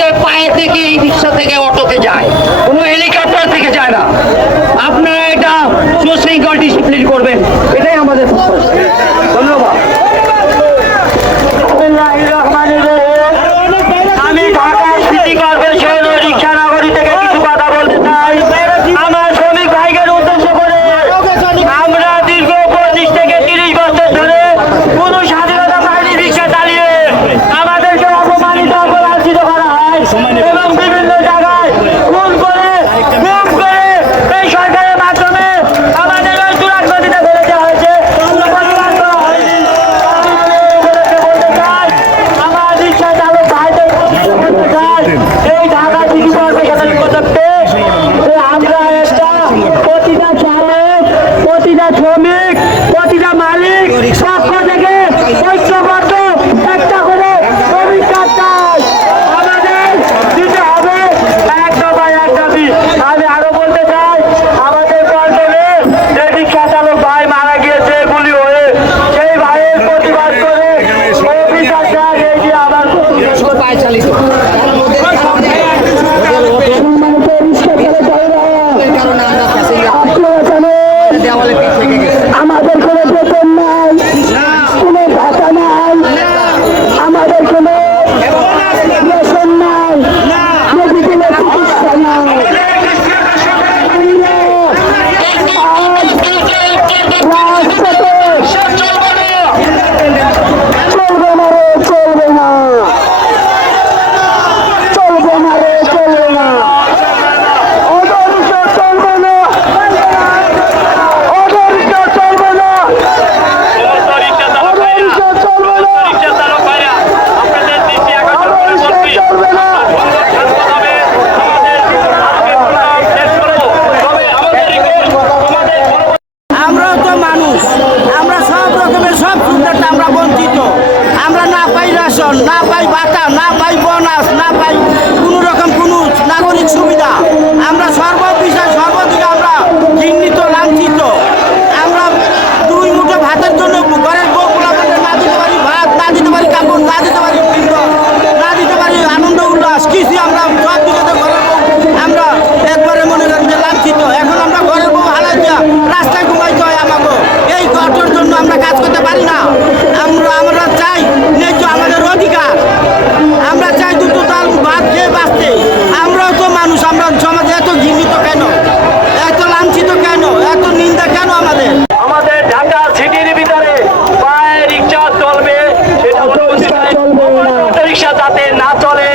লোকের পায়ে থেকে এই রিক্সা থেকে অটো সময় নেবে এবং বিভিন্ন জায়গায় খুন করে, গুম করে এই সরকারের মাধ্যমে আমাদের ওই তুরাক নদীতে ফেলে দেওয়া হয়েছে। আমার ইচ্ছা চালক ভাইদের এই ঢাকা সিটি কর্পোরেশনের পদক্ষেপে আমরা একটা প্রতিটা চালক প্রতিটা শ্রমিক আমাদের কোনো বেতন নাই। না পাই বাঁচাও না অটোরিক্সা যাতে না চলে